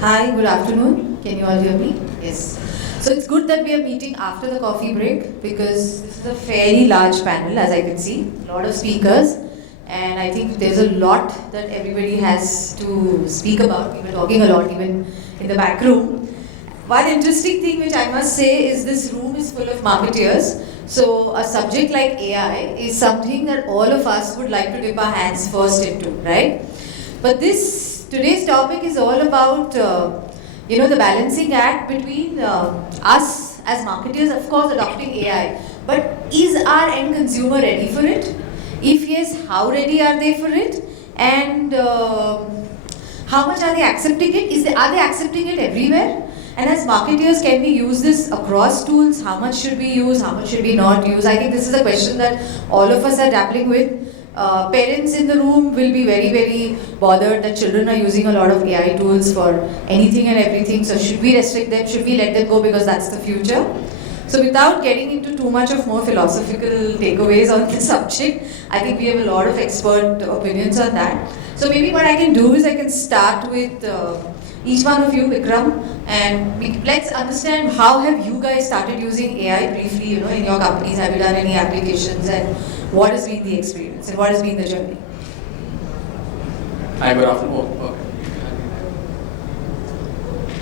Hi, good afternoon. Can you all hear me? Yes. So it's good that we are meeting after the coffee break because this is a fairly large panel, as I can see. A lot of speakers, and I think there's a lot that everybody has to speak about. We were talking a lot even in the back room. One interesting thing which I must say is this room is full of marketeers. So a subject like AI is something that all of us would like to dip our hands first into, right? But today's topic is all about the balancing act between us as marketers, of course, adopting AI. But is our end consumer ready for it? If yes, how ready are they for it? And how much are they accepting it? Are they accepting it everywhere? And as marketers, can we use this across tools? How much should we use? How much should we not use? I think this is a question that all of us are grappling with. Parents in the room will be very, very bothered that children are using a lot of AI tools for anything and everything. So should we restrict them? Should we let them go because that's the future? So without getting into too much of more philosophical takeaways on this subject, I think we have a lot of expert opinions on that. So maybe what I can do is I can start with each one of you, Vikram, and let's understand how have you guys started using AI briefly, in your companies. Have you done any applications and what has been the experience and what has been the journey? Hi, good afternoon. Okay.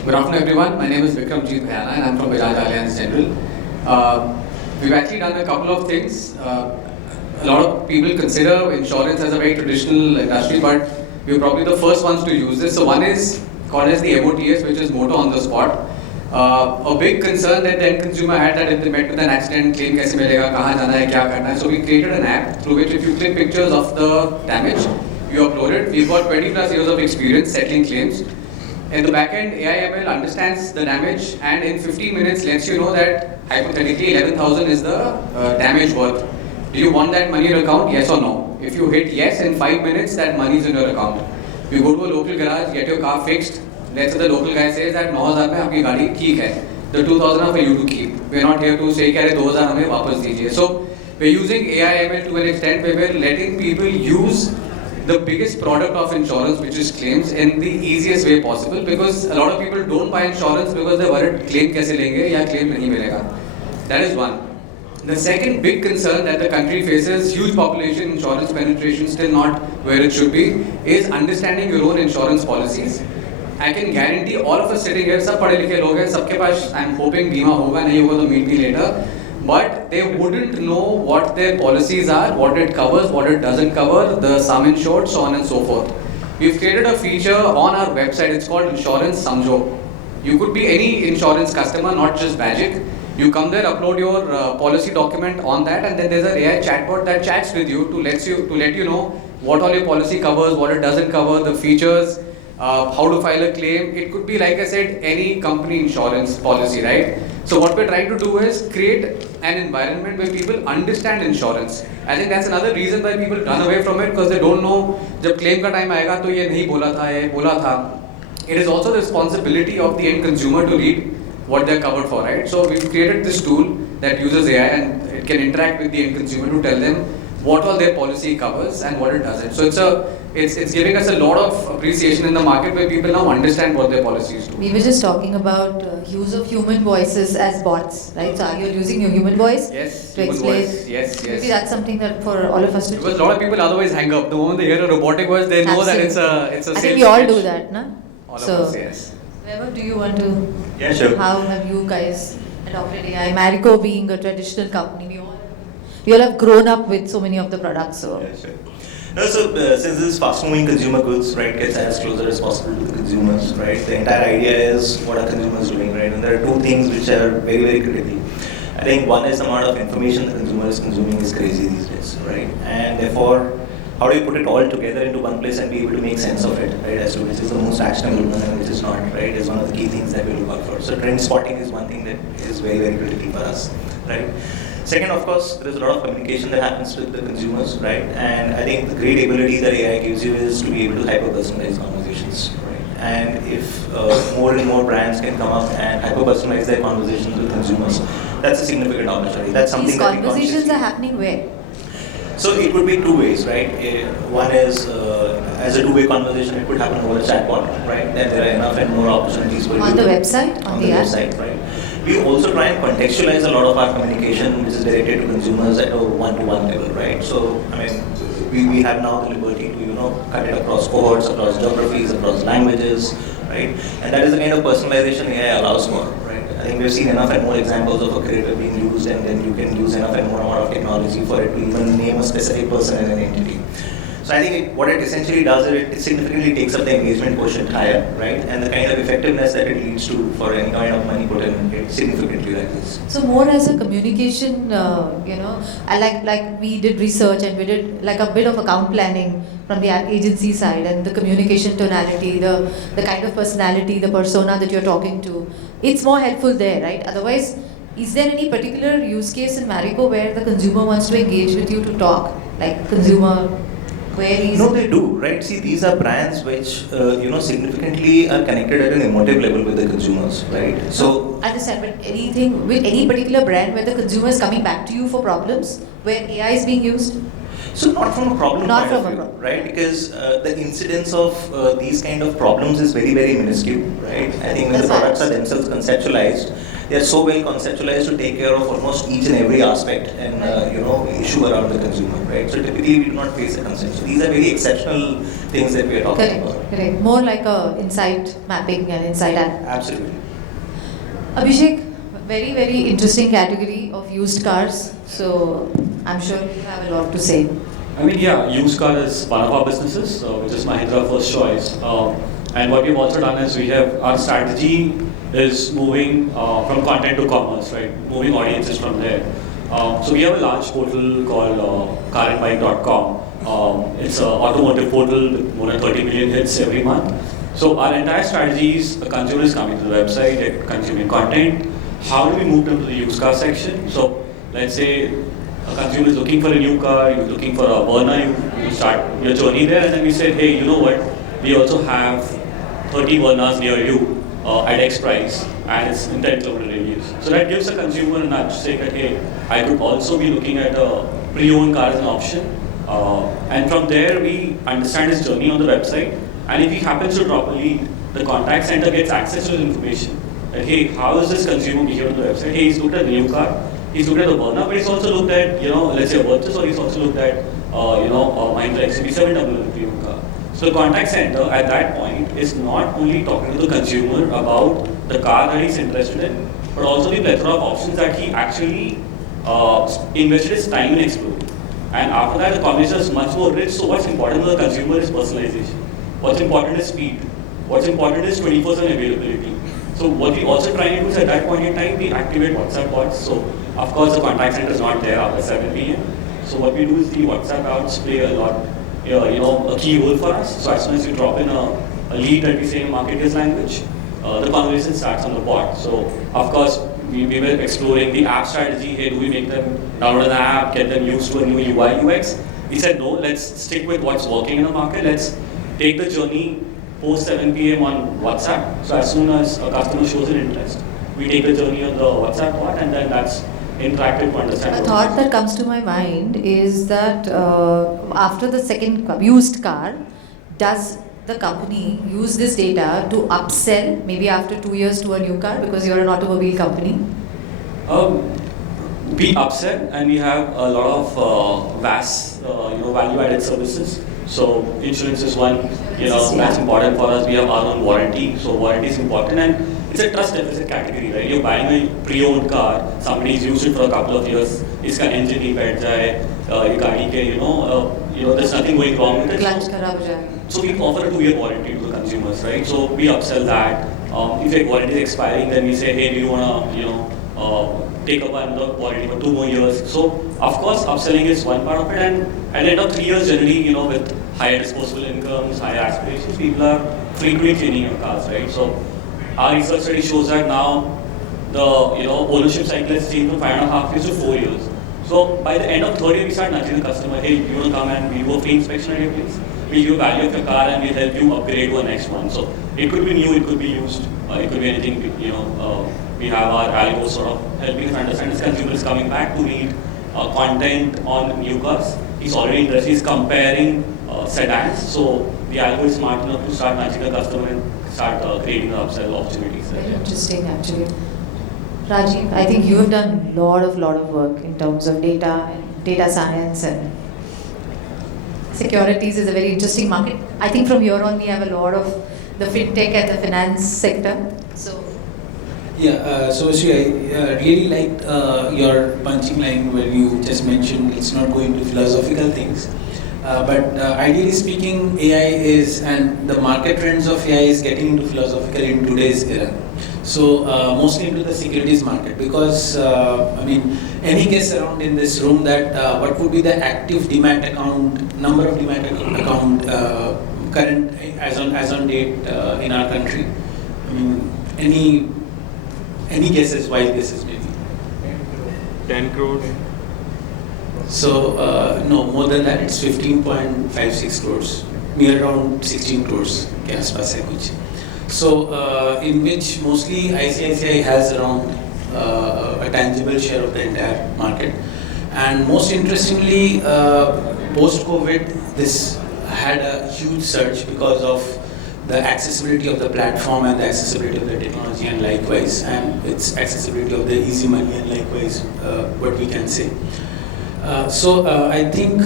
Good afternoon, everyone. My name is Vikram, Jeet, Bhayana, and I'm from Bajaj, Allianz General. We've actually done a couple of things. A lot of people consider insurance as a very traditional industry, but we're probably the first ones to use this. So one is called as the MOTS, which is Motor on the Spot. A big concern that the end consumer had that if they met with an accident, claim kaise milega, kahan jana hai, kya karna hai. So we created an app through which if you click pictures of the damage, you upload it. We've got 20 plus years of experience settling claims. In the back end, AI ML understands the damage and in 15 minutes lets you know that hypothetically 11,000 is the damage worth. Do you want that money in your account? Yes or no? If you hit yes in 5 minutes, that money is in your account. You go to a local garage, get your car fixed. Let's say the local guy says that 9,000 में आपकी गाड़ी ठीक है. The 2,000 are for you to keep. We're not here to say कि अरे 2,000 हमें वापस दीजिए. So we're using AI ML to an extent where we're letting people use the biggest product of insurance, which is claims, in the easiest way possible. Because a lot of people don't buy insurance because they're worried claim कैसे लेंगे या claim नहीं मिलेगा. That is one. The second big concern that the country faces, huge population insurance penetration still not where it should be, is understanding your own insurance policies. I can guarantee all of us sitting here, सब पढ़े लिखे लोग हैं, सबके पास I'm hoping बीमा होगा, नहीं होगा तो meet me later. But they wouldn't know what their policies are, what it covers, what it doesn't cover, the sum insured, so on and so forth. We've created a feature on our website, it's called Insurance Samjho. You could be any insurance customer, not just Bajaj. You come there, upload your policy document on that, and then there's an AI chatbot that chats with you to let you know what all your policy covers, what it doesn't cover, the features, how to file a claim. It could be, like I said, any company insurance policy, right? So what we're trying to do is create an environment where people understand insurance. I think that's another reason why people run away from it, because they don't know जब claim का time आएगा तो ये नहीं बोला था, ये बोला था. It is also the responsibility of the end consumer to read what they're covered for, right? So we've created this tool that uses AI and it can interact with the end consumer to tell them what all their policy covers and what it doesn't. So it's giving us a lot of appreciation in the market where people now understand what their policies do. We were just talking about use of human voices as bots, right? So are you using your human voice to explain? Voice. Yes. Maybe that's something that for all of us to do. Because a lot of people otherwise hang up. The moment they hear a robotic voice, they know that it's a I sales think we all pitch. do that, no? All of us, yes. Vaibhav, do you want to? Yeah, sure. How have you guys adopted AI? Marico being a traditional company, we all have grown up with so many of the products. So. Yeah, sure. No, so since this is fast-moving consumer goods, right, gets as closer as possible to the consumers, right? The entire idea is what are consumers doing, right? And there are two things which are very, very critical. I think one is the amount of information the consumer is consuming is crazy these days, right? And therefore, how do you put it all together into one place and be able to make sense of it, right? As to which is the most actionable and which is not, right? Is one of the key things that we look out for. So trend spotting is one thing that is very, very critical for us, right? Second, of course, there is a lot of communication that happens with the consumers, right? And I think the great ability that AI gives you is to be able to hyper-personalize conversations, right? And if more and more brands can come up and hyper-personalize their conversations with consumers, that's a significant opportunity. That's something These that we conversations are happening where? So it would be two ways, right? One is as a two-way conversation, it could happen over a chatbot, right? Then there are enough and more opportunities for you. On the website? On the website, right? We also try and contextualize a lot of our communication, which is directed to consumers at a one-to-one level, right? So, I mean, we have now the liberty to, cut it across cohorts, across geographies, across languages, right? And that is the kind of personalization AI allows for, right? I think we've seen enough and more examples of a creator being used, and then you can use enough and more amount of technology for it to even name a specific person and an entity. So I think what it essentially does is it significantly takes up the engagement quotient higher, right? And the kind of effectiveness that it leads to for any kind of money put in, it significantly rises. So more as a communication, I like we did research and we did like a bit of account planning from the agency side, and the communication tonality, the kind of personality, the persona that you're talking to, it's more helpful there, right? Otherwise, is there any particular use case in Marico where the consumer wants to engage with you to talk, like consumer queries? No, they do, right? See, these are brands which, significantly are connected at an emotive level with the consumers, right? So, I understand, but anything with any particular brand where the consumer is coming back to you for problems, where AI is being used? So not from a problem Not point from of a view, problem. right? Because the incidence of these kind of problems is very, very minuscule, right? I think when the products are themselves conceptualized, they are so well conceptualized to take care of almost each and every aspect and issue around the consumer, right? So typically we do not face a concern. So these are very exceptional things that we are talking about. Correct. More like a insight mapping and insight. Absolutely. Abhishek, very, very interesting category of used cars. So I'm sure you have a lot to say. I mean, yeah, used car is one of our businesses, which is Mahindra first choice. And what we've also done is our strategy is moving from content to commerce, right? Moving audiences from there. So we have a large portal called carandbike.com. It's an automotive portal with more than 30 million hits every month. So our entire strategy is the consumer is coming to the website, they're consuming content. How do we move them to the used car section? So let's say a consumer is looking for a new car, you're looking for a Bhayana, you start your journey there, and then we said, hey, you know what? We also have 30 Bhayanas near you at X price, and it's in 10 kilometer radius. So that gives a consumer a nudge, saying that, hey, I could also be looking at a pre-owned car as an option. And from there, we understand his journey on the website, and if he happens to drop a lead, the contact center gets access to the information. That, hey, how is this consumer behaving on the website? Hey, he's looked at the new car, he's looked at the Bhayana, but he's also looked at, let's say a Virtus, or he's also looked at, Mahindra XUV7 the pre-owned car. So the contact center at that point is not only talking to the consumer about the car that he's interested in, but also the plethora of options that he actually invested his time in exploring. And after that, the conversation is much more rich. So what's important to the consumer is personalization. What's important is speed. What's important is 24/7 availability. So what we also try and do is at that point in time, we activate WhatsApp bots. So of course, the contact center is not there after 7 p.m. So what we do is the WhatsApp bots play a lot, a key role for us. So as soon as you drop in a lead that we say in marketer's language, the conversation starts on the bot. So of course, we were exploring the app strategy. Hey, do we make them download an app, get them used to a new UI UX? We said no, let's stick with what's working in the market. Let's take the journey post 7 p.m. on WhatsApp. So as soon as a customer shows an interest, we take the journey on the WhatsApp bot, and then that's interactive to understand. A thought that comes to my mind is that after the second used car, does the company use this data to upsell maybe after 2 years to a new car, because you're an automobile company? We upsell, and we have a lot of vast, value-added services. So insurance is one, that's important for us. We have our own warranty, so warranty is important, and it's a trust deficit category, right? You're buying a pre-owned car, somebody's used it for a couple of years, इसका engine ही बैठ जाए, ये गाड़ी के, there's nothing going wrong with it. Clutch खराब हो जाएगा. So we offer a 2-year warranty to the consumers, right? So we upsell that. If your warranty is expiring, then we say, hey, do you want to, take up another warranty for 2 more years? So of course, upselling is one part of it, and at the end of 3 years, generally, with higher disposable incomes, higher aspirations, people are frequently changing your cars, right? So our research study shows that now the ownership cycle has changed from 5.5 years to 4 years. So by the end of third year, we start nudging the customer, hey, you want to come and we do a free inspection at your place? We'll give you value of your car and we'll help you upgrade to a next one. So it could be new, it could be used, it could be anything. We have our algo sort of helping us understand this consumer is coming back to read content on new cars. He's already interested, he's comparing sedans. So the algorithm is smart enough to start matching the customer and start creating the upsell opportunities. Very interesting, actually. Rajiv, I think you have done a lot of work in terms of data and data science, and securities is a very interesting market. I think from here on we have a lot of the fintech and the finance sector. So Yeah, so Sri, I really liked your punching line where you just mentioned it's not going to philosophical things. But ideally speaking, AI is, and the market trends of AI is getting into philosophical in today's era. So mostly into the securities market, because I mean, any guess around in this room that what would be the active demat account, number of demat account current as on date in our country? I mean, any guesses, wild guesses maybe? 10 crores. So, no, more than that, it's 15.56 crores, near around 16 crores के आसपास है कुछ. So, in which mostly ICICI has around a tangible share of the entire market. And most interestingly, post-COVID, this had a huge surge because of the accessibility of the platform and the accessibility of the technology, and likewise, and its accessibility of the easy money, and likewise, what we can say. So I think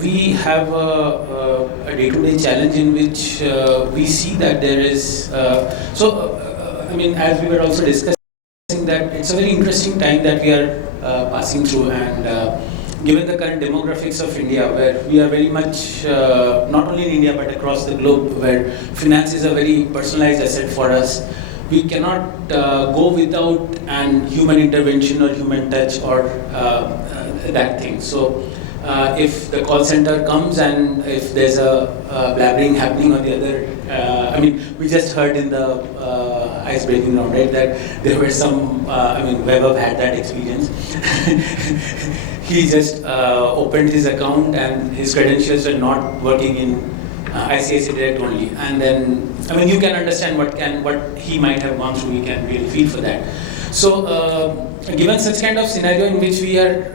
we have a day-to-day challenge in which we see that there is. I mean, as we were also discussing, that it's a very interesting time that we are passing through, and given the current demographics of India, where we are very much, not only in India but across the globe, where finance is a very personalized asset for us, we cannot go without an human intervention or human touch or that thing. So if the call center comes and if there's a blabbering happening on the other, I mean, we just heard in the ice breaking round, right, that there were some, I mean, Vaibhav had that experience. He just opened his account and his credentials were not working in ICICI Direct only, and then I mean you can understand what he might have gone through. We can really feel for that. So given such kind of scenario in which we are,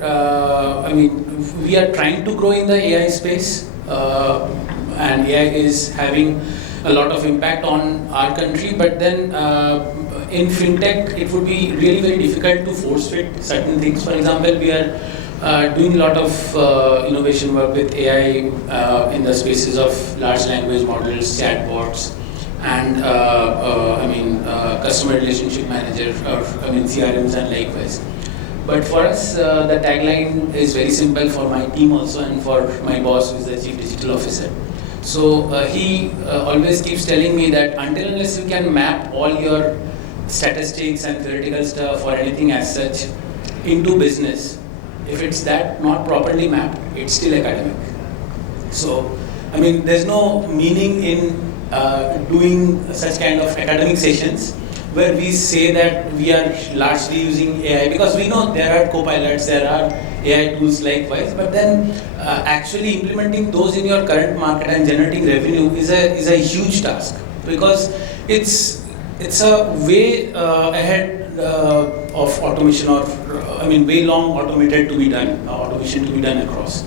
I mean we are trying to grow in the AI space, and AI is having a lot of impact on our country. But then in fintech, it would be really very difficult to force fit certain things. For example, we are doing a lot of innovation work with AI in the spaces of large language models, chatbots, and I mean customer relationship manager, or I mean CRMs and likewise. But for us, the tagline is very simple for my team also, and for my boss, who is the Chief Digital Officer. So he always keeps telling me that until unless you can map all your statistics and theoretical stuff or anything as such into business, if it's that not properly mapped, it's still academic. So, I mean, there's no meaning in doing such kind of academic sessions where we say that we are largely using AI, because we know there are co-pilots, there are AI tools likewise, but then actually implementing those in your current market and generating revenue is a huge task, because it's a way ahead of automation, or I mean way long automated to be done, automation to be done across.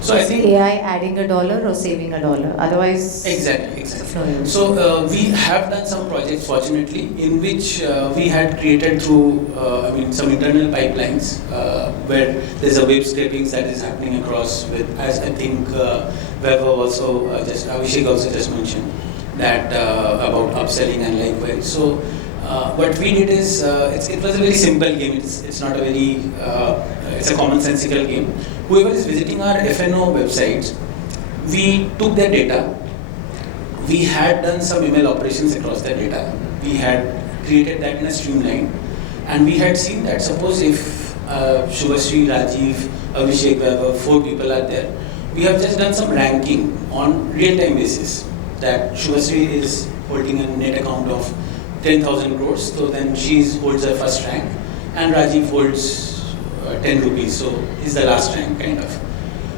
So I think AI adding $1 or saving $1, otherwise. Exactly. So we have done some projects, fortunately, in which we had created through I mean some internal pipelines where there's a web scrapings that is happening across with, as I think Vaibhav also Abhishek also just mentioned that about upselling and likewise. So what we did is it was a very simple game. It's not a very it's a commonsensical game. Whoever is visiting our FNO websites, we took their data. We had done some email operations across their data. We had created that in a streamline, and we had seen that suppose if Subhasri, Rajiv, Abhishek, Vaibhav, 4 people are there, we have just done some ranking on real-time basis. That Subhasri is holding a net account of 10,000 crores, so then she holds the first rank, and Rajiv holds 10 rupees, so he's the last rank kind of.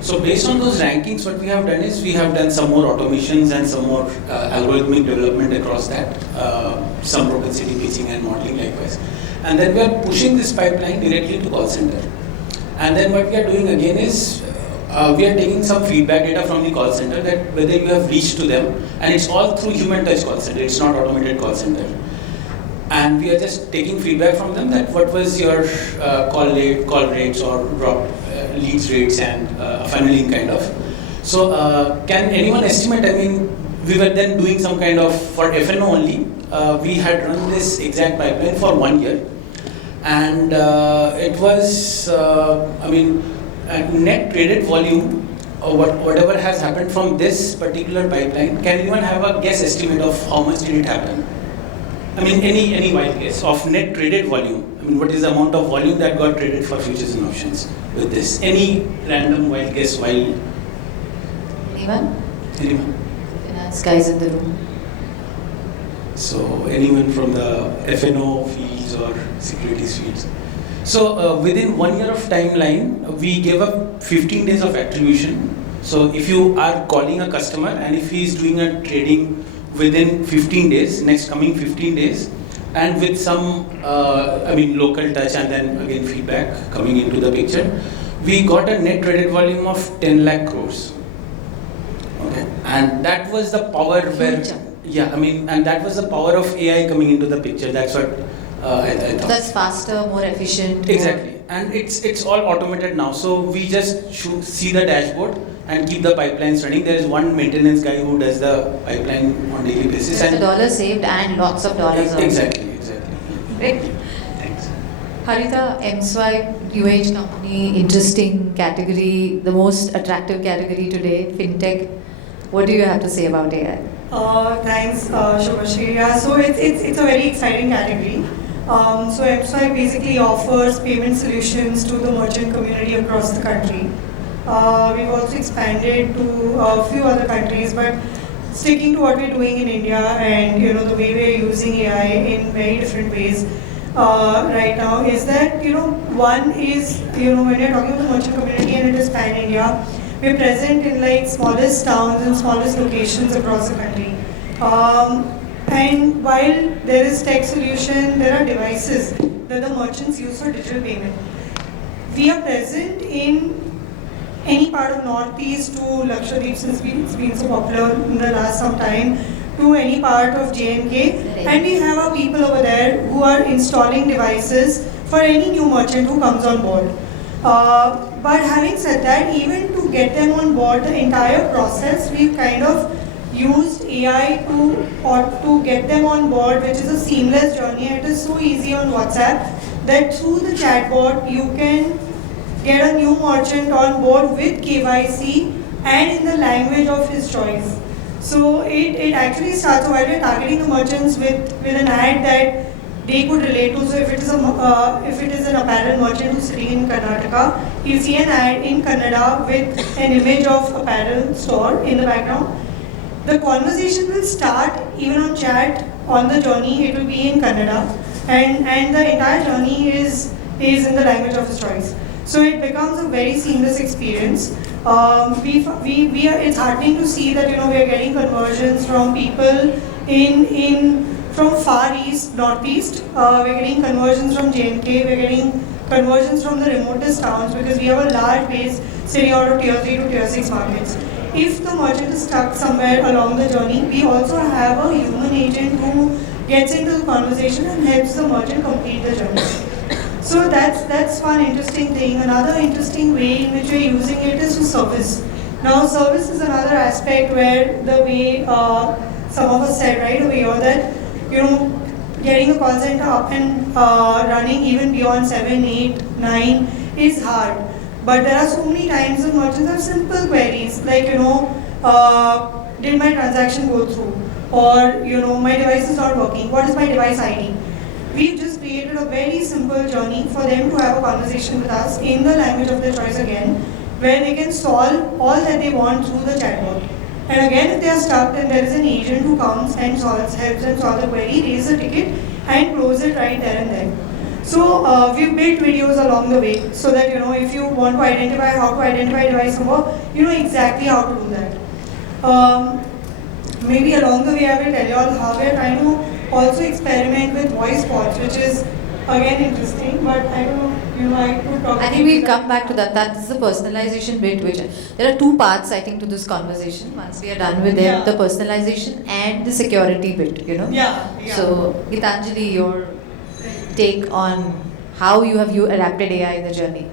So based on those rankings, what we have done is we have done some more automations and some more algorithmic development across that, some propensity pitching and modeling likewise. And then we are pushing this pipeline directly to call center. And then what we are doing again is we are taking some feedback data from the call center that whether you have reached to them, and it's all through human touch call center, it's not automated call center. And we are just taking feedback from them that what was your call rates or drop leads rates and funneling kind of. So can anyone estimate, I mean, we were then doing some kind of, for FNO only, we had run this exact pipeline for 1 year. And it was, net traded volume, or whatever has happened from this particular pipeline, can anyone have a guess estimate of how much did it happen? I mean, any wild guess of net traded volume. I mean, what is the amount of volume that got traded for futures and options with this? Any random wild guess while... Anyone? Anyone? Finance guys in the room. So, anyone from the FNO fields or securities fields? So, within 1 year of timeline, we gave up 15 days of attribution. So, if you are calling a customer and if he is doing a trading within 15 days, next coming 15 days, and with some, local touch and then again feedback coming into the picture, we got a net traded volume of 10 lakh crores. Okay, and that was the power where, and that was the power of AI coming into the picture. That's what I thought. That's faster, more efficient. Exactly, and it's all automated now. So we just should see the dashboard and keep the pipelines running. There is one maintenance guy who does the pipeline on daily basis. There's a dollar saved and lots of dollars. Exactly. Great. Thanks. Haritha, M-Swipe, new age company, interesting category, the most attractive category today, fintech. What do you have to say about AI? Thanks, Subhasri. Yeah, so it's a very exciting category. So M-Swipe basically offers payment solutions to the merchant community across the country. We've also expanded to a few other countries, but sticking to what we're doing in India and the way we're using AI in very different ways right now is that one is when you're talking about the merchant community and it is pan-India, we're present in like smallest towns and smallest locations across the country. And while there is tech solution, there are devices that the merchants use for digital payment. We are present in any part of Northeast to Lakshadweep, since it's been so popular in the last some time, to any part of J&K, and we have our people over there who are installing devices for any new merchant who comes on board. But having said that, even to get them on board, the entire process, we've kind of used AI to get them on board, which is a seamless journey. It is so easy on WhatsApp that through the chatbot, you can get a new merchant on board with KYC and in the language of his choice. So it actually starts, while we're targeting the merchants with an ad that they could relate to. So if it is an apparel merchant who's sitting in Karnataka, you'll see an ad in Kannada with an image of apparel store in the background. The conversation will start even on chat, on the journey, it will be in Kannada, and the entire journey is in the language of his choice. So it becomes a very seamless experience. It's heartening to see that we are getting conversions from people from Far East, Northeast. We're getting conversions from J&K. We're getting conversions from the remotest towns because we have a large base sitting out of Tier 3 to Tier 6 markets. If the merchant is stuck somewhere along the journey, we also have a human agent who gets into the conversation and helps the merchant complete the journey. So that's one interesting thing. Another interesting way in which we're using it is to service. Now, service is another aspect where the way some of us said right over here that getting a call center up and running even beyond 7, 8, 9 is hard. But there are so many times the merchants have simple queries like, did my transaction go through? Or, my device is not working. What is my device ID? We've just created a very simple journey for them to have a conversation with us in the language of their choice again, where they can solve all that they want through the chatbot. And again, if they are stuck, then there is an agent who comes and helps them solve the query, raise the ticket, and close it right there and then. So we've built videos along the way so that if you want to identify how to identify device number, you know exactly how to do that. Maybe along the way I will tell you all how we are trying to also experiment with voice bots, which is again interesting, but I don't know, I could talk. I think we'll come back to that. That's the personalization bit, which there are two parts, I think, to this conversation. Once we are done with it, the personalization and the security bit, Yeah. So, Gitanjali, your take on how you adapted AI in the journey?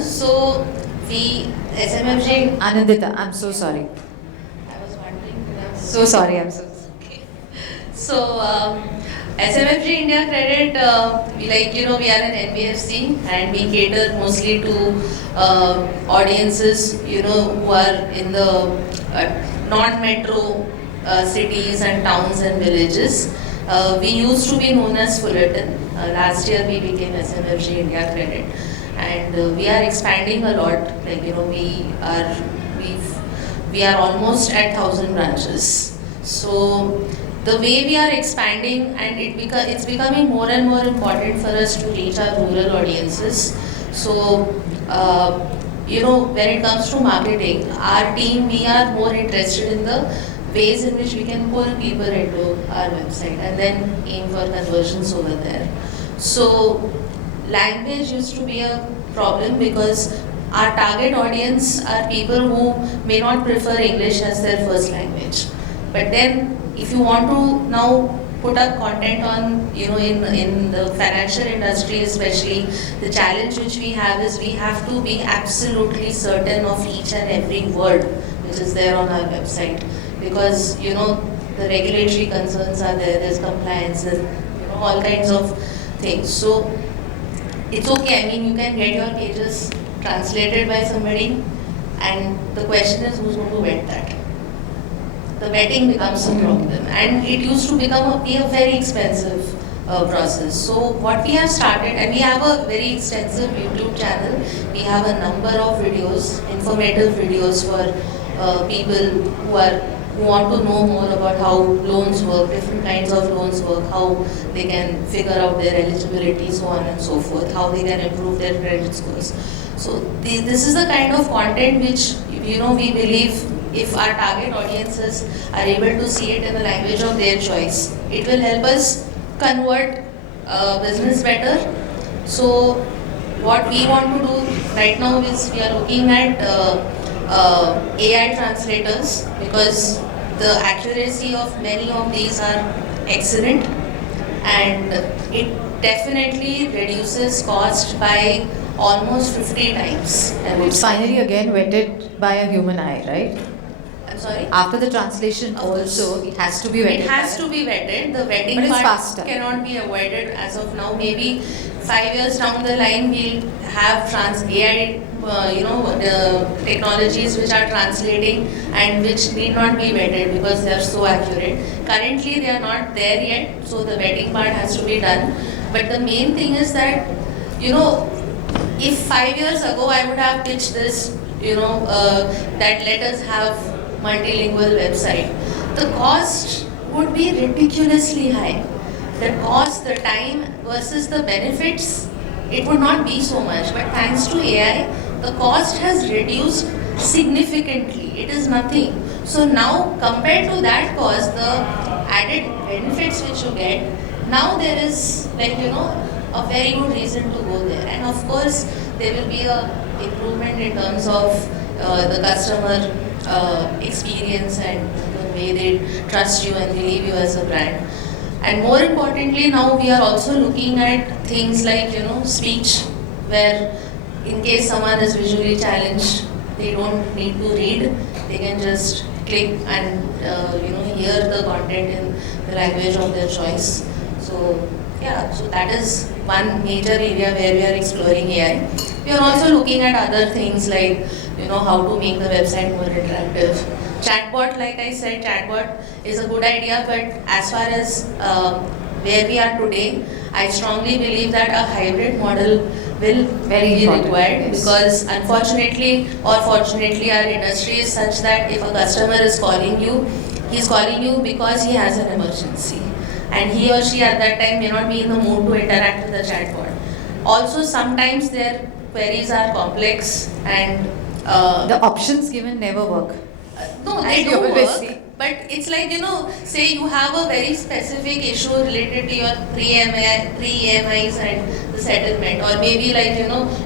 So, we, SMFG, Anandita, I'm so sorry. I was wondering. So sorry, I'm so Okay. So, SMFG India Credit, we are an NBFC and we cater mostly to audiences, who are in the non-metro cities and towns and villages. We used to be known as Fullerton. Last year we became SMFG India Credit. And we are expanding a lot. We are almost at 1,000 branches. So the way we are expanding, and it's becoming more and more important for us to reach our rural audiences. So when it comes to marketing, our team, we are more interested in the ways in which we can pull people into our website and then aim for conversions over there. So language used to be a problem because our target audience are people who may not prefer English as their first language. But then if you want to now put up content on, in the financial industry especially, the challenge which we have is we have to be absolutely certain of each and every word which is there on our website. Because, the regulatory concerns are there, there's compliance, there's, all kinds of things. So it's okay, you can get your pages translated by somebody, and the question is who's going to vet that. The vetting becomes a problem, and it used to be a very expensive process. So what we have started, and we have a very extensive YouTube channel. We have a number of videos, informative videos for people who want to know more about how loans work, different kinds of loans work, how they can figure out their eligibility, so on and so forth, how they can improve their credit scores. So this is the kind of content which, we believe if our target audiences are able to see it in the language of their choice, it will help us convert business better. So what we want to do right now is we are looking at AI translators, because the accuracy of many of these are excellent, and it definitely reduces cost by almost 50 times. And it's finally again vetted by a human eye, right? I'm sorry? After the translation also, it has to be vetted. It has to be vetted. The vetting But it's part faster. cannot be avoided as of now. Maybe 5 years down the line, we'll have AI, the technologies which are translating and which need not be vetted because they are so accurate. Currently, they are not there yet, so the vetting part has to be done. But the main thing is that, if 5 years ago I would have pitched this, that let us have multilingual website, the cost would be ridiculously high. The cost, the time versus the benefits, it would not be so much. But thanks to AI, the cost has reduced significantly. It is nothing. So now, compared to that cost, the added benefits which you get, now there is a very good reason to go there. And of course, there will be a improvement in terms of the customer experience and the way they trust you and believe you as a brand. And more importantly, now we are also looking at things like, speech, where in case someone is visually challenged, they don't need to read, they can just click and, hear the content in the language of their choice. So, so that is one major area where we are exploring AI. We are also looking at other things like, how to make the website more interactive. Chatbot, like I said, chatbot is a good idea, but as far as where we are today, I strongly believe that a hybrid model will be required, because unfortunately or fortunately our industry is such that if a customer is calling you, he's calling you because he has an emergency, and he or she at that time may not be in the mood to interact with the chatbot. Also, sometimes their queries are complex and the options given never work. no, As they you do always work. see. But it's like, say you have a very specific issue related to your pre-EMIs and the settlement, or maybe like,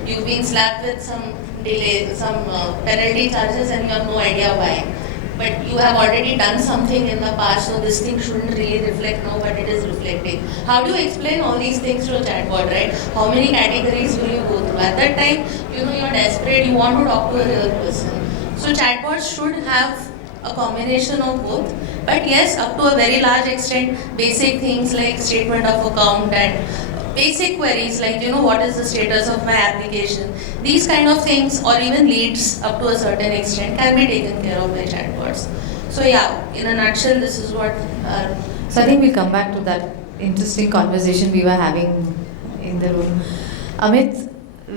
you've been slapped with some delay, some penalty charges and you have no idea why. But you have already done something in the past, so this thing shouldn't really reflect now, but it is reflecting. How do you explain all these things to a chatbot, right? How many categories will you go through? At that time, you're desperate, you want to talk to a real person. So chatbots should have a combination of both. But yes, up to a very large extent, basic things like statement of account and basic queries like, what is the status of my application? These kind of things, or even leads up to a certain extent, can be taken care of by chatbots. So yeah, in a nutshell, this is what. So I think we'll come back to that interesting conversation we were having in the room. Amit,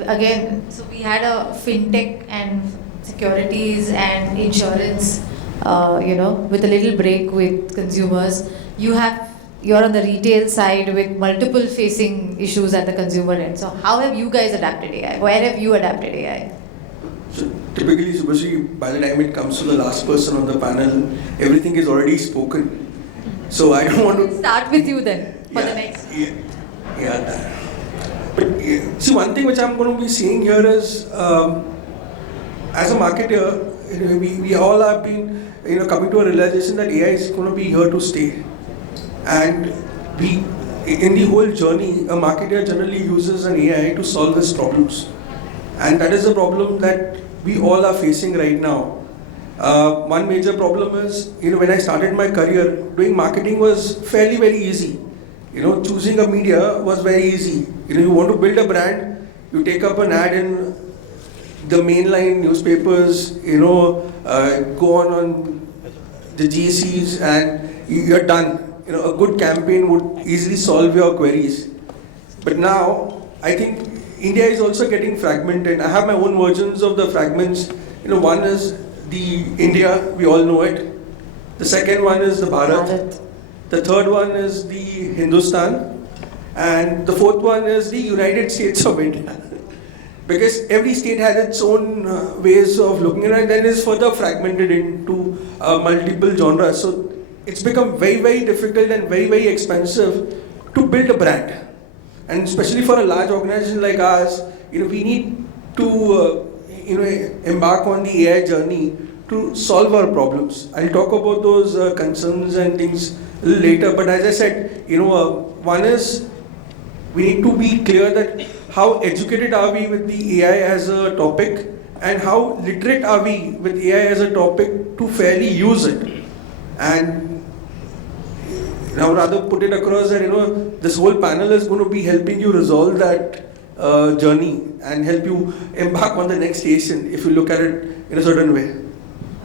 again, so we had a fintech and securities and insurance, with a little break with consumers. You're on the retail side with multiple facing issues at the consumer end. So how have you guys adapted AI? Where have you adapted AI? So typically, Subhasri, by the time it comes to the last person on the panel, everything is already spoken. So I don't want to start with you then for the next. But see, one thing which I'm going to be seeing here is, as a marketer, we all have been, coming to a realization that AI is going to be here to stay. And in the whole journey, a marketer generally uses an AI to solve his problems. And that is the problem that we all are facing right now. One major problem is, when I started my career, doing marketing was fairly very easy. Choosing a media was very easy. You want to build a brand, you take up an ad in the mainline newspapers, go on the GCs and you're done. A good campaign would easily solve your queries. But now, I think India is also getting fragmented. I have my own versions of the fragments. One is the India, we all know it. The second one is the Bharat. The third one is the Hindustan. And the fourth one is the United States of India. Because every state has its own ways of looking at it, and then is further fragmented into multiple genres. So it's become very, very difficult and very, very expensive to build a brand. And especially for a large organization like ours, we need to embark on the AI journey to solve our problems. I'll talk about those concerns and things a little later, but as I said, one is we need to be clear that how educated are we with the AI as a topic, and how literate are we with AI as a topic to fairly use it. And I would rather put it across that this whole panel is going to be helping you resolve that journey and help you embark on the next station if you look at it in a certain way.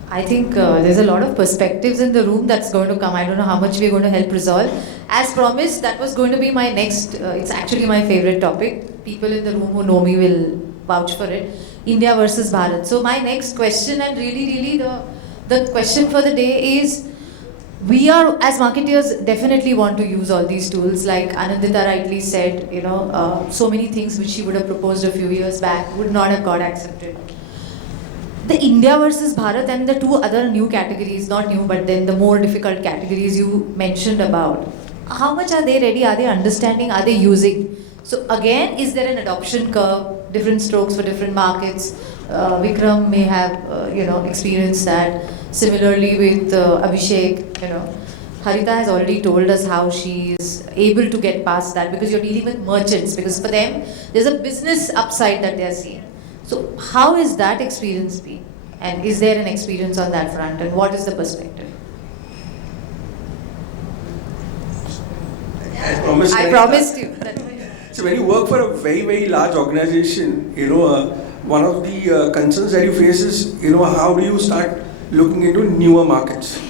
I think there's a lot of perspectives in the room that's going to come. I don't know how much we're going to help resolve. As promised, that was going to be my next, it's actually my favorite topic. People in the room who know me will vouch for it. India versus Bharat. So my next question, and really the question for the day is, we are, as marketers, definitely want to use all these tools. Like Anandita rightly said, so many things which she would have proposed a few years back would not have got accepted. The India versus Bharat and the two other new categories, not new, but then the more difficult categories you mentioned about, how much are they ready? Are they understanding? Are they using? So again, is there an adoption curve, different strokes for different markets? Vikram may have, experienced that. Similarly with Abhishek, Harita has already told us how she is able to get past that, because you're dealing with merchants, because for them, there's a business upside that they're seeing. So how is that experience been? And is there an experience on that front? And what is the perspective? I promised you. So when you work for a very, very large organization, one of the concerns that you face is, how do you start looking into newer markets?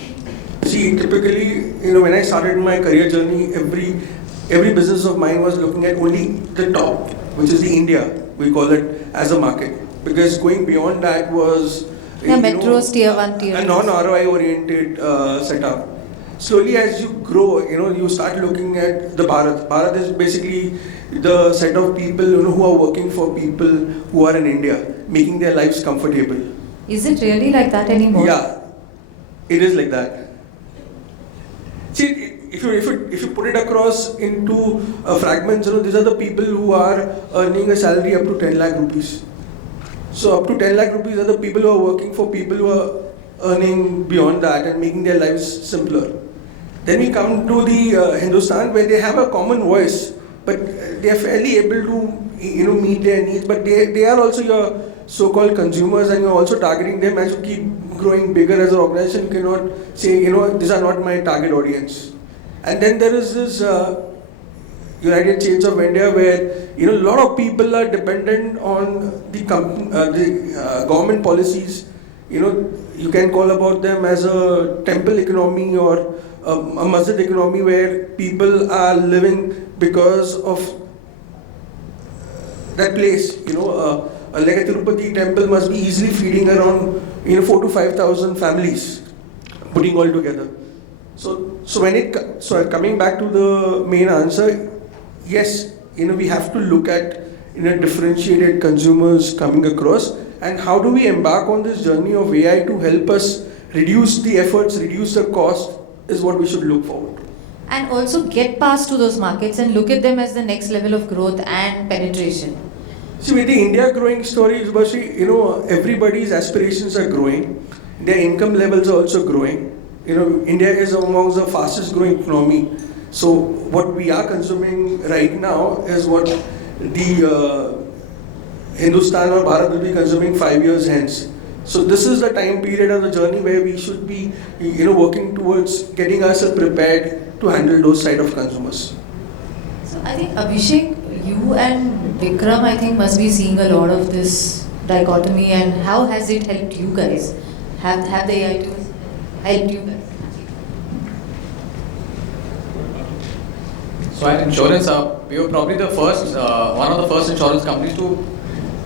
See, typically, when I started my career journey, every business of mine was looking at only the top, which is the India, we call it, as a market. Because going beyond that was metros, tier 1, tier 2. A non-ROI oriented setup. Slowly as you grow, you start looking at the Bharat. Bharat is basically the set of people who are working for people who are in India, making their lives comfortable. Is it really like that anymore? Yeah, it is like that. if you put it across into fragments, these are the people who are earning a salary up to 10 lakh rupees. So up to 10 lakh rupees are the people who are working for people who are earning beyond that and making their lives simpler. Then we come to the Hindustan, where they have a common voice, but they are fairly able to meet their needs. But they are also your so-called consumers, and you're also targeting them. As you keep growing bigger as an organization, you cannot say, these are not my target audience. And then there is this United States of India, where a lot of people are dependent on the government policies. You can call about them as a temple economy or a masjid economy, where people are living because of that place. Like a Tirupati temple must be easily feeding around 4 to 5,000 families, putting all together. So coming back to the main answer, yes, we have to look at differentiated consumers coming across, and how do we embark on this journey of AI to help us reduce the efforts, reduce the cost, is what we should look forward to. And also get past to those markets and look at them as the next level of growth and penetration. See, with the India growing story, Subhasri, everybody's aspirations are growing. Their income levels are also growing. India is amongst the fastest growing economy. So what we are consuming right now is what the Hindustan or Bharat will be consuming 5 years hence. So this is the time period of the journey where we should be, working towards getting ourselves prepared to handle those side of consumers. So I think Abhishek, you and Vikram, I think, must be seeing a lot of this dichotomy, and how has it helped you guys? Have the AI tools helped you guys? So at insurance, we were probably the first, one of the first insurance companies to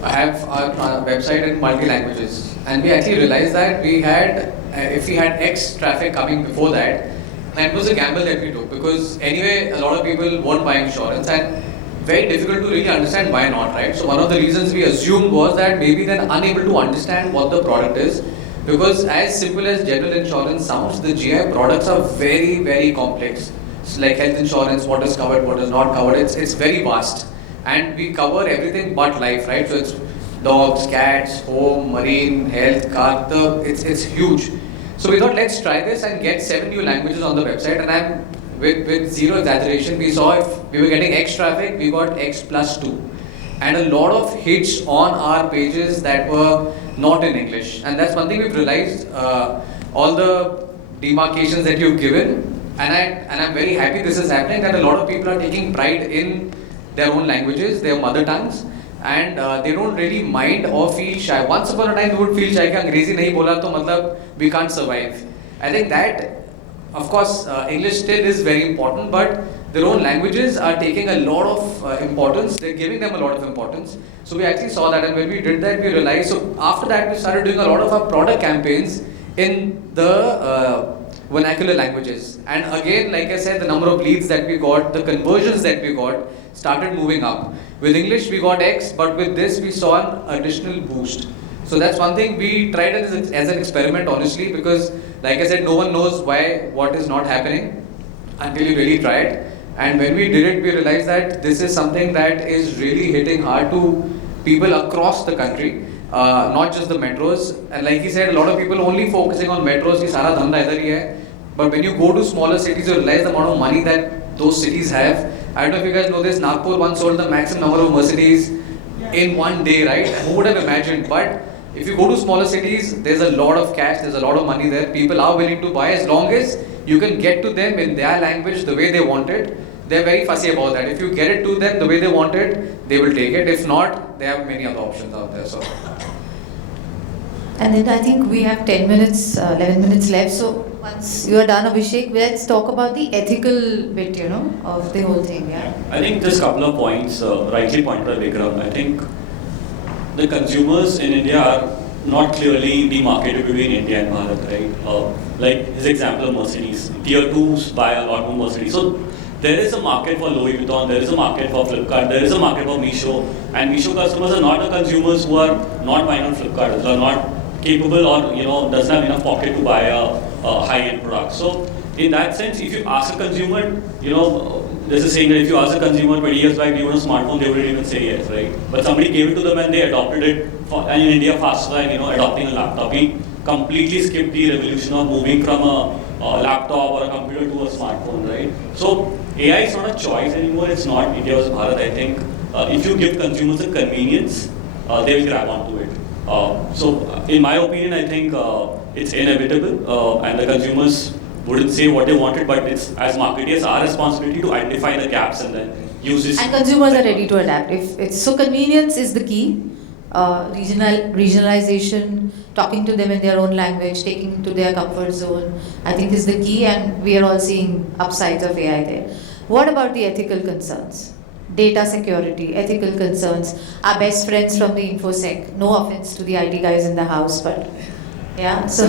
have our website in multi-languages. And we actually realized that we had, if we had X traffic coming before that, and it was a gamble that we took, because anyway, a lot of people won't buy insurance, and very difficult to really understand why not, right? So one of the reasons we assumed was that maybe they're unable to understand what the product is, because as simple as general insurance sounds, the GI products are very, very complex. It's like health insurance, what is covered, what is not covered, it's very vast. And we cover everything but life, right? So it's dogs, cats, home, marine, health, car, it's huge. So we thought, let's try this and get 7 new languages on the website, and with zero exaggeration, we saw if we were getting X traffic, we got X plus 2. And a lot of hits on our pages that were not in English. And that's one thing we've realized, all the demarcations that you've given, and I'm very happy this is happening, that a lot of people are taking pride in their own languages, their mother tongues, and they don't really mind or feel shy. Once upon a time, we would feel shy that Angrezi nahi bola to matlab we can't survive. I think that, of course, English still is very important, but their own languages are taking a lot of importance. They're giving them a lot of importance. So we actually saw that, and when we did that, we realized. So after that, we started doing a lot of our product campaigns in the vernacular languages. And again, like I said, the number of leads that we got, the conversions that we got, started moving up. With English, we got X, but with this, we saw an additional boost. So that's one thing we tried as an experiment, honestly, because, like I said, no one knows what is not happening until you really try it. And when we did it, we realized that this is something that is really hitting hard to people across the country, not just the metros. And like he said, a lot of people only focusing on metros, ki sara dhanda idhar hi hai. But when you go to smaller cities, you realize the amount of money that those cities have. I don't know if you guys know this, Nagpur once sold the maximum number of Mercedes in one day, right? Who would have imagined? But if you go to smaller cities, there's a lot of cash, there's a lot of money there. People are willing to buy as long as you can get to them in their language the way they want it. They're very fussy about that. If you get it to them the way they want it, they will take it. If not, they have many other options out there. So. And then I think we have 10 minutes, 11 minutes left. So once you are done, Abhishek, let's talk about the ethical bit, of the whole thing. Yeah. I think just a couple of points, rightly pointed by Vikram. I think the consumers in India are not clearly demarcated between India and Bharat, right? Like his example of Mercedes, tier 2s buy a lot more Mercedes. So there is a market for Louis Vuitton, there is a market for Flipkart, there is a market for Meesho, and Meesho customers are not the consumers who are not buying on Flipkart, who are not capable or doesn't have enough pocket to buy a high-end product. So in that sense, if you ask a consumer, there's a saying that if you ask a consumer 20 years back, do you want a smartphone, they wouldn't even say yes, right? But somebody gave it to them and they adopted it, and in India faster than adopting a laptop. We completely skipped the revolution of moving from a laptop or a computer to a smartphone, right? So AI is not a choice anymore. It's not India versus Bharat. I think if you give consumers a convenience, they will grab onto it. So in my opinion, I think it's inevitable, and the consumers wouldn't say what they wanted, but it's as marketers our responsibility to identify the gaps and then use this. And consumers are ready to adapt. If it's so, convenience is the key. Regionalization, talking to them in their own language, taking to their comfort zone, I think is the key, and we are all seeing upsides of AI there. What about the ethical concerns? Data security, ethical concerns. Our best friends from the InfoSec, no offense to the IT guys in the house, but yeah, so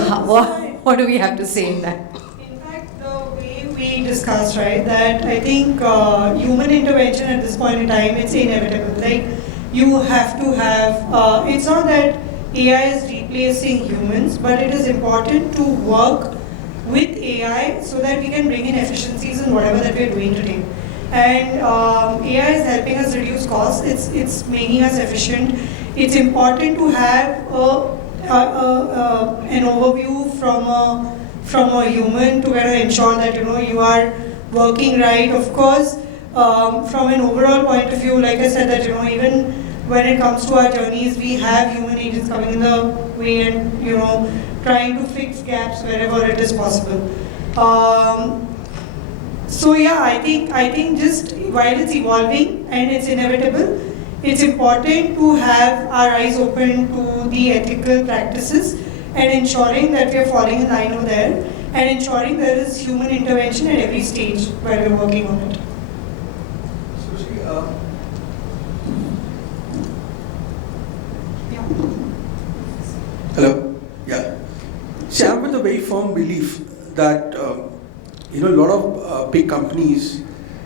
what do we have to say in that? In fact, the way we discussed, right, that I think human intervention at this point in time, it's inevitable. Like, you have to have, it's not that AI is replacing humans, but it is important to work with AI so that we can bring in efficiencies in whatever that we're doing today. And AI is helping us reduce costs, it's making us efficient. It's important to have an overview from a human to kind of ensure that you are working right. Of course, from an overall point of view, like I said, that even when it comes to our journeys, we have human agents coming in the way and trying to fix gaps wherever it is possible. So yeah, I think just while it's evolving and it's inevitable, it's important to have our eyes open to the ethical practices and ensuring that we are falling in line over there and ensuring there is human intervention at every stage while we're working on it. Hello? Yeah. See, I'm with a very firm belief that, a lot of big companies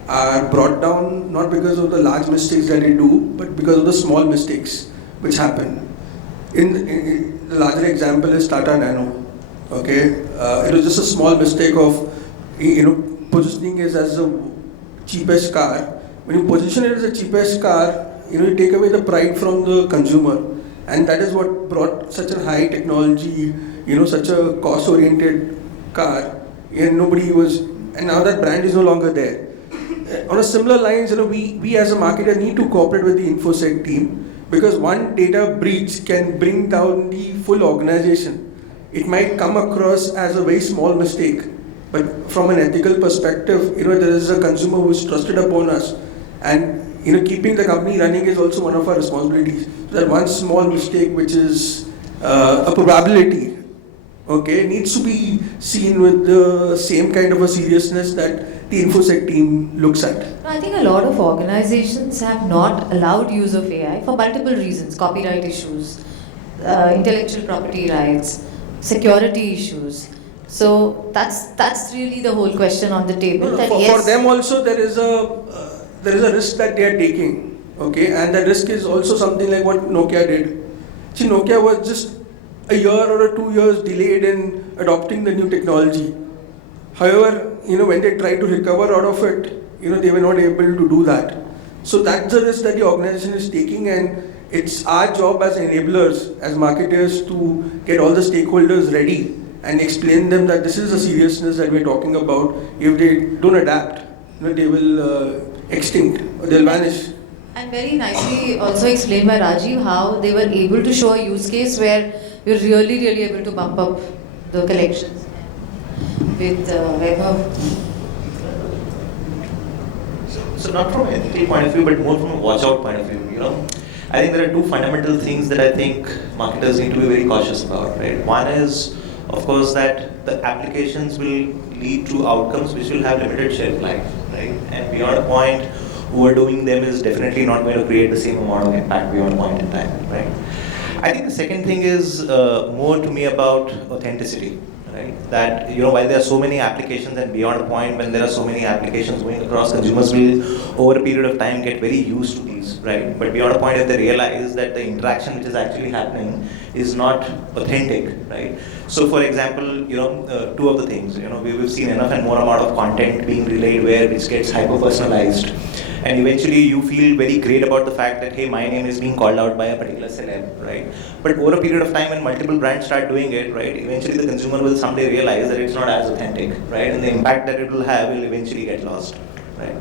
are brought down not because of the large mistakes that they do, but because of the small mistakes which happen. In the larger example is Tata Nano. Okay? It was just a small mistake of, positioning it as the cheapest car. When you position it as the cheapest car, you take away the pride from the consumer. And that is what brought such a high technology, such a cost-oriented car, and and now that brand is no longer there. On a similar lines, we as a marketer need to cooperate with the InfoSec team, because one data breach can bring down the full organization. It might come across as a very small mistake, but from an ethical perspective, there is a consumer who is trusted upon us, and keeping the company running is also one of our responsibilities. So that one small mistake, which is a probability, needs to be seen with the same kind of a seriousness that the InfoSec team looks at. I think a lot of organizations have not allowed use of AI for multiple reasons: copyright issues, intellectual property rights, security issues. So that's really the whole question on the table. For them also there is a risk that they are taking. And the risk is also something like what Nokia did. See, Nokia was just a year or 2 years delayed in adopting the new technology. However, when they tried to recover out of it, they were not able to do that. So that's the risk that the organization is taking, and it's our job as enablers, as marketers, to get all the stakeholders ready and explain them that this is the seriousness that we're talking about. If they don't adapt, they will extinct, or they'll vanish. And very nicely also explained by Rajiv how they were able to show a use case where you're really able to bump up the collections with Weber. So not from an ethical point of view, but more from a watch-out point of view. I think there are two fundamental things that I think marketers need to be very cautious about. Right? One is, of course, that the applications will lead to outcomes which will have limited shelf life, right? And beyond a point, overdoing them is definitely not going to create the same amount of impact beyond a point in time, right? I think the second thing is more to me about authenticity, right? That, while there are so many applications, and beyond a point when there are so many applications going across, consumers will, over a period of time, get very used to these, right? But beyond a point, if they realize that the interaction which is actually happening is not authentic, right? So for example, two of the things, we've seen enough and more amount of content being relayed where it gets hyper-personalized. And eventually you feel very great about the fact that, hey, my name is being called out by a particular celeb, right? But over a period of time when multiple brands start doing it, right, eventually the consumer will someday realize that it's not as authentic, right? And the impact that it will have will eventually get lost, right?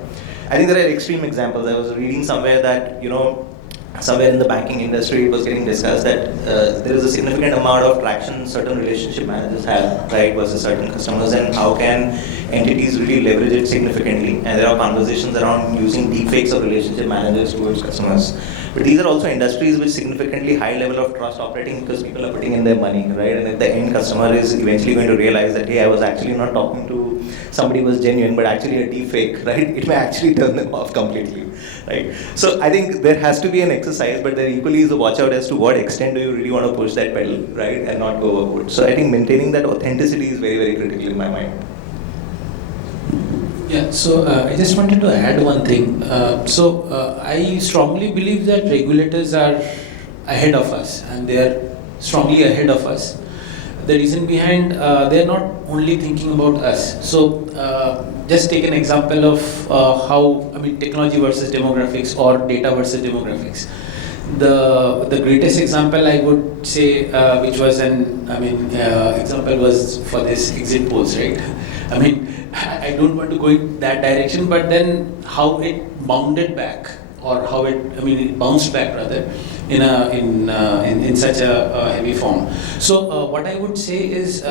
I think there are extreme examples. I was reading somewhere that, somewhere in the banking industry it was getting discussed that there is a significant amount of traction certain relationship managers have, right, versus certain customers, and how can entities really leverage it significantly. And there are conversations around using deepfakes of relationship managers towards customers. But these are also industries with significantly high level of trust operating because people are putting in their money, right? And if the end customer is eventually going to realize that, hey, I was actually not talking to somebody who was genuine, but actually a deepfake, right? It may actually turn them off completely, right? So I think there has to be an exercise, but there equally is a watch out as to what extent do you really want to push that pedal, right? And not go overboard. So I think maintaining that authenticity is very, very critical in my mind. Yeah, so I just wanted to add one thing. I strongly believe that regulators are ahead of us, and they are strongly ahead of us. The reason behind, they are not only thinking about us. So just take an example of technology versus demographics or data versus demographics. The greatest example I would say, which was example was for this exit polls, right? I don't want to go in that direction, but then how it bounded back, or how it bounced back rather, in such a heavy form. So what I would say is,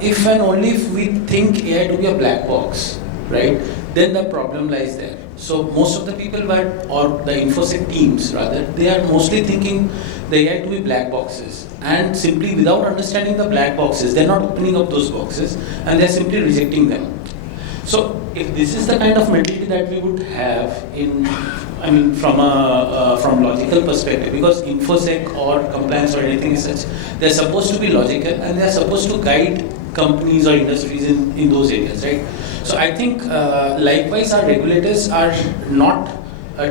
if and only if we think AI to be a black box, right, then the problem lies there. So most of the people or the InfoSec teams rather, they are mostly thinking the AI to be black boxes, and simply without understanding the black boxes, they're not opening up those boxes and they're simply rejecting them. So if this is the kind of mentality that we would have from logical perspective, because InfoSec or compliance or anything is such, they're supposed to be logical and they're supposed to guide companies or industries in those areas, right? So I think likewise our regulators are not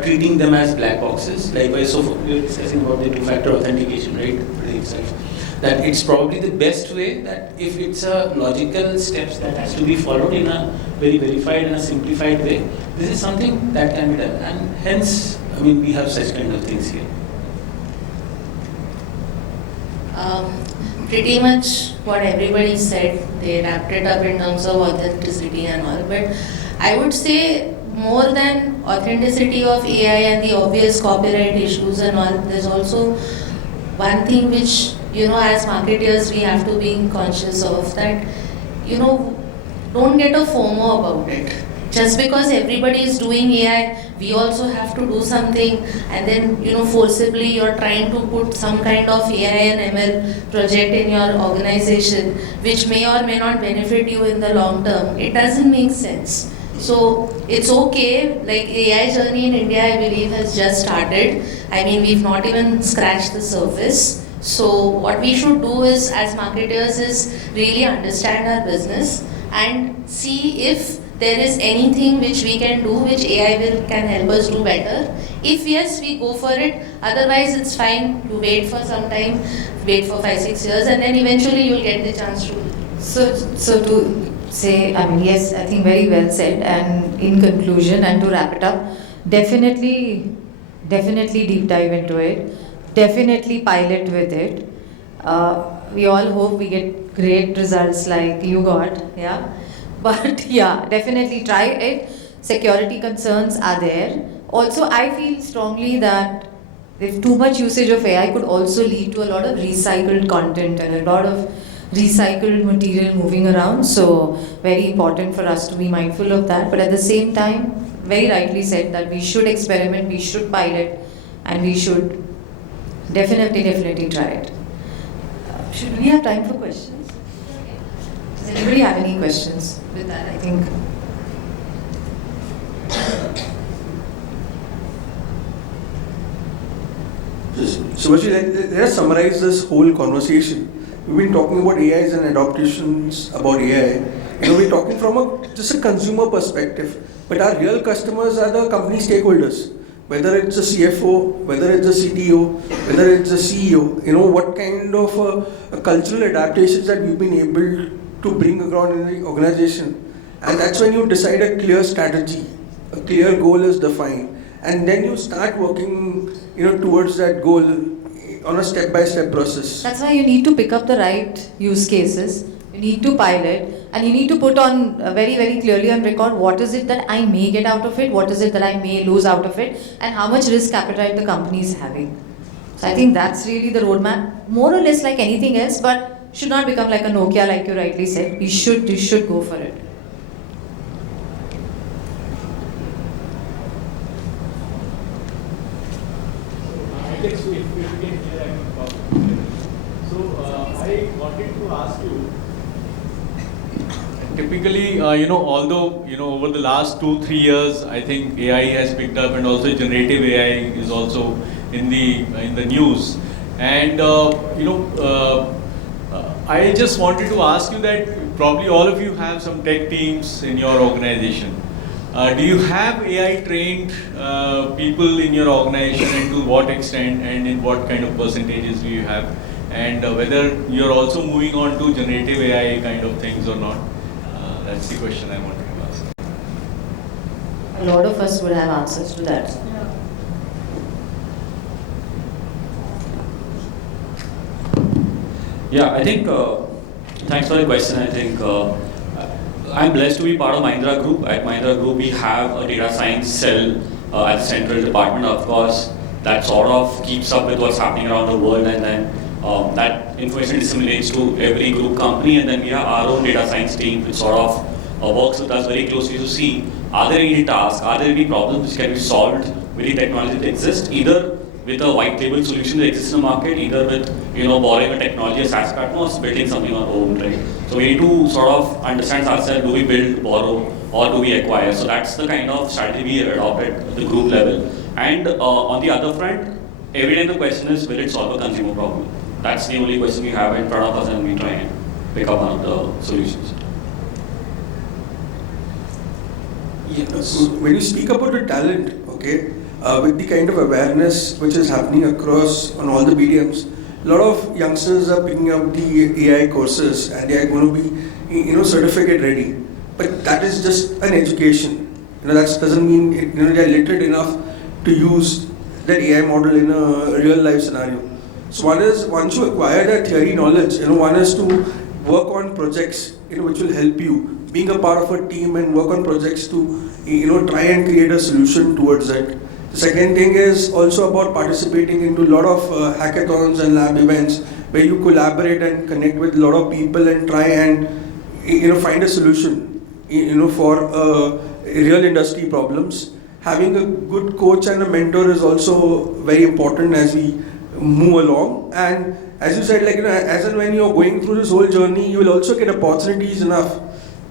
treating them as black boxes. Likewise, so we were discussing about the two-factor authentication, right? That it's probably the best way, that if it's a logical steps that has to be followed in a very verified and a simplified way, this is something that can be done, and hence, we have such kind of things here. Pretty much what everybody said, they wrapped it up in terms of authenticity and all, but I would say more than authenticity of AI and the obvious copyright issues and all, there's also one thing which, as marketers we have to be conscious of, that, don't get a FOMO about it. Just because everybody is doing AI, we also have to do something, and then, forcibly you're trying to put some kind of AI and ML project in your organization, which may or may not benefit you in the long term. It doesn't make sense. So it's okay, like AI journey in India, I believe, has just started. We've not even scratched the surface. So what we should do is, as marketers, is really understand our business and see if there is anything which we can do, which AI can help us do better. If yes, we go for it. Otherwise, it's fine. You wait for some time, wait for 5-6 years, and then eventually you'll get the chance to. So to say, yes, I think very well said. And in conclusion, and to wrap it up, definitely deep dive into it. Definitely pilot with it. We all hope we get great results like you got, yeah. But yeah, definitely try it. Security concerns are there. Also, I feel strongly that if too much usage of AI could also lead to a lot of recycled content and a lot of recycled material moving around. So very important for us to be mindful of that. But at the same time, very rightly said that we should experiment, we should pilot, and we should definitely try it. Should we have time for questions? Does anybody have any questions with that? I think. Subhasri, let us summarize this whole conversation. We've been talking about AIs and adaptations about AI. We're talking from just a consumer perspective, but our real customers are the company stakeholders. whether it's a CFO, whether it's a CTO, whether it's a CEO, what kind of cultural adaptations that we've been able to bring around in the organization. And that's when you decide a clear strategy, a clear goal is defined, and then you start working, towards that goal on a step-by-step process. That's why you need to pick up the right use cases, you need to pilot, and you need to put on very, very clearly on record what is it that I may get out of it, what is it that I may lose out of it, and how much risk appetite the company is having. So I think that's really the roadmap, more or less like anything else, but should not become like a Nokia, like you rightly said. You should go for it. I wanted to ask you, typically, although, over the last 2-3 years, I think AI has picked up, and also generative AI is also in the news. And, I just wanted to ask you that probably all of you have some tech teams in your organization. Do you have AI trained people in your organization, and to what extent, and in what kind of percentages do you have? And whether you're also moving on to generative AI kind of things or not? That's the question I wanted to ask. A lot of us would have answers to that. Yeah, I think, thanks for the question. I think I'm blessed to be part of Mahindra Group. At Mahindra Group, we have a data science cell at the central department, of course, that sort of keeps up with what's happening around the world, and then that information disseminates to every group company, and then we have our own data science team which sort of works with us very closely to see, are there any tasks, are there any problems which can be solved with the technology that exists, either with a white label solution that exists in the market, either with borrowing a technology, a SaaS platform, or building something on our own, right? So we need to sort of understand ourselves, do we build, borrow, or do we acquire? So that's the kind of strategy we adopt at the group level. And on the other front, every time the question is, will it solve a consumer problem? That's the only question we have in front of us, and we try and pick up one of the solutions. Yes. When you speak about the talent, okay, with the kind of awareness which is happening across on all the mediums, a lot of youngsters are picking up the AI courses, and they are going to be, certificate ready. But that is just an education. That doesn't mean they are literate enough to use that AI model in a real life scenario. So one is, once you acquire that theory knowledge, one is to work on projects, which will help you, being a part of a team and work on projects to, try and create a solution towards it. The second thing is also about participating into a lot of hackathons and lab events where you collaborate and connect with a lot of people and try and, find a solution, for real industry problems. Having a good coach and a mentor is also very important as we move along. And as you said, as and when you're going through this whole journey, you will also get opportunities enough,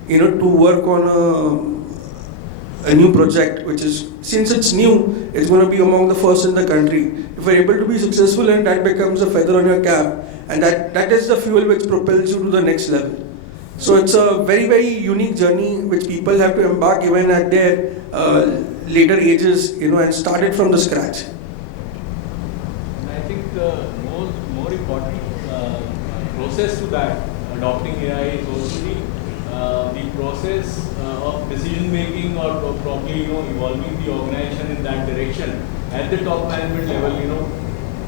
to work on a new project, which is, since it's new, it's going to be among the first in the country. If you're able to be successful, and that becomes a feather on your cap, and that is the fuel which propels you to the next level. So it's a very, very unique journey which people have to embark even at their later ages, and start it from the scratch. I think the more important process to that, adopting AI, is also the process of decision making, or probably evolving the organization in that direction at the top management level.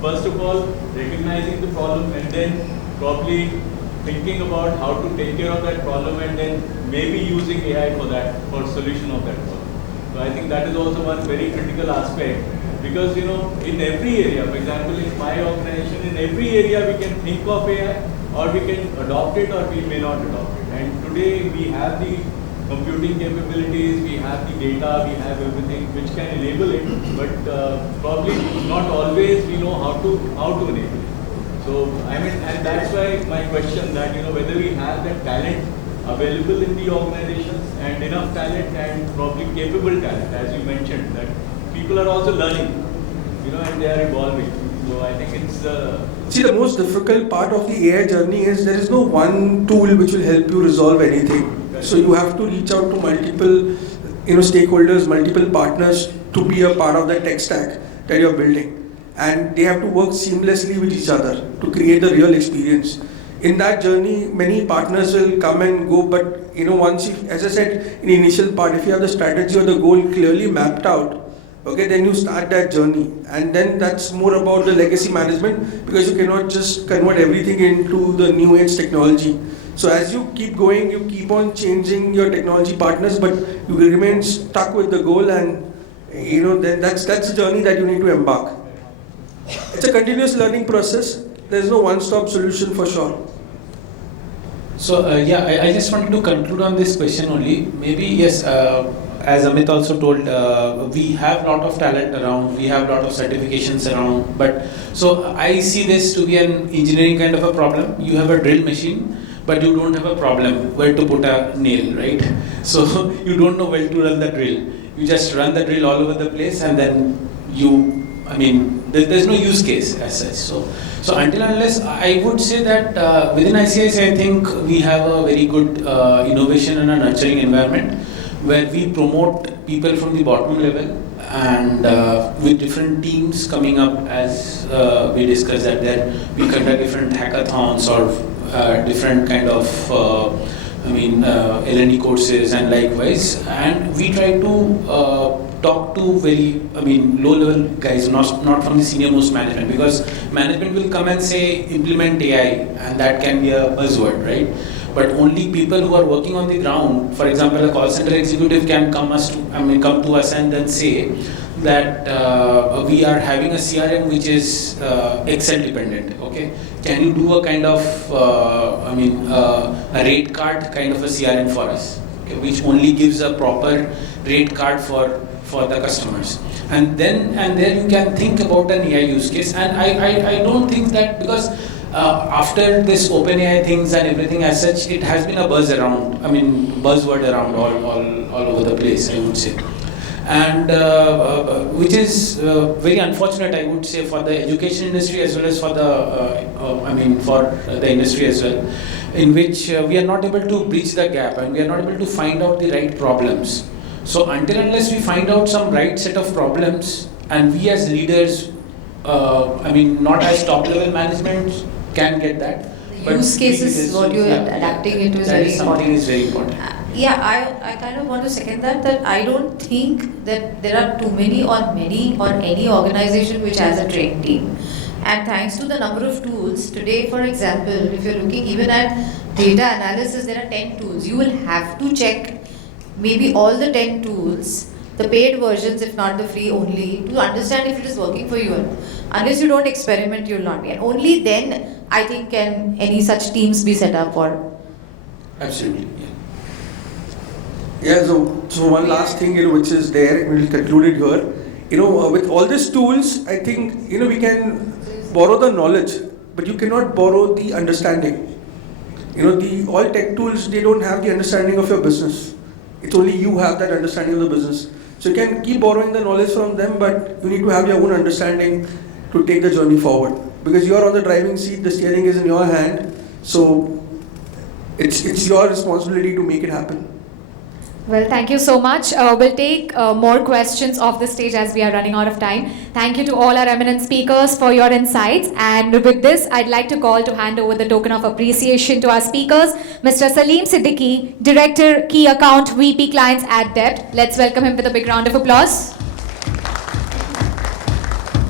First of all, recognizing the problem, and then probably thinking about how to take care of that problem, and then maybe using AI for solution of that problem. So I think that is also one very critical aspect, because in every area, for example, in my organization, in every area we can think of AI, or we can adopt it, or we may not adopt it. And today we have the computing capabilities, we have the data, we have everything which can enable it, but probably not always we know how to enable it. So and that's why my question that whether we have that talent available in the organizations, and enough talent, and probably capable talent, as you mentioned, that people are also learning, and they are evolving. So I think it's See, the most difficult part of the AI journey is there is no one tool which will help you resolve anything. So you have to reach out to multiple stakeholders, multiple partners to be a part of the tech stack that you're building. And they have to work seamlessly with each other to create the real experience. In that journey, many partners will come and go, but once you, as I said in the initial part, if you have the strategy or the goal clearly mapped out, okay, then you start that journey. And then that's more about the legacy management, because you cannot just convert everything into the new age technology. So as you keep going, you keep on changing your technology partners, but you will remain stuck with the goal, and then that's the journey that you need to embark. It's a continuous learning process. There's no one-stop solution for sure. So I just wanted to conclude on this question only. Maybe yes, as Amit also told, we have a lot of talent around, we have a lot of certifications around, but so I see this to be an engineering kind of a problem. You have a drill machine, but you don't have a problem where to put a nail, right? So you don't know where to run the drill. You just run the drill all over the place, and then there's no use case as such. So until unless, I would say that within ICICI, I think we have a very good innovation and a nurturing environment where we promote people from the bottom level, and with different teams coming up, as we discussed that there, we conduct different hackathons or different kind of L&D courses and likewise, and we try to talk to very low-level guys, not from the senior most management, because management will come and say implement AI, and that can be a buzzword, right? But only people who are working on the ground, for example, a call center executive can come to us and then say that we are having a CRM which is Excel dependent. Okay, can you do a kind of a rate card kind of a CRM for us, okay, which only gives a proper rate card for the customers, and there you can think about an AI use case. And I don't think that, because after this OpenAI things and everything as such, it has been a buzzword around all over the place, I would say, and which is very unfortunate, I would say, for the education industry as well as for the for the industry as well, in which we are not able to bridge the gap and we are not able to find out the right problems. So until unless we find out some right set of problems, and we as leaders, not as top level management can get that. The use cases, what you're adapting into is very important. Something is very important. I kind of want to second that I don't think that there are too many or any organization which has a trained team. And thanks to the number of tools, today for example, if you're looking even at data analysis, there are 10 tools. You will have to check maybe all the 10 tools, the paid versions if not the free only, to understand if it is working for you. Unless you don't experiment, you will not be. And only then, I think, can any such teams be set up for. Absolutely. Yeah, so one last thing, which is there, we'll conclude it here. With all these tools, I think, we can borrow the knowledge, but you cannot borrow the understanding. All tech tools, they don't have the understanding of your business. It's only you have that understanding of the business. So you can keep borrowing the knowledge from them, but you need to have your own understanding to take the journey forward. Because you are on the driving seat, the steering is in your hand. So it's your responsibility to make it happen. Well, thank you so much. We'll take more questions off the stage as we are running out of time. Thank you to all our eminent speakers for your insights. And with this, I'd like to call to hand over the token of appreciation to our speakers, Mr. Salim Siddiqui, Director, Key Account, VP Clients at Debt. Let's welcome him with a big round of applause.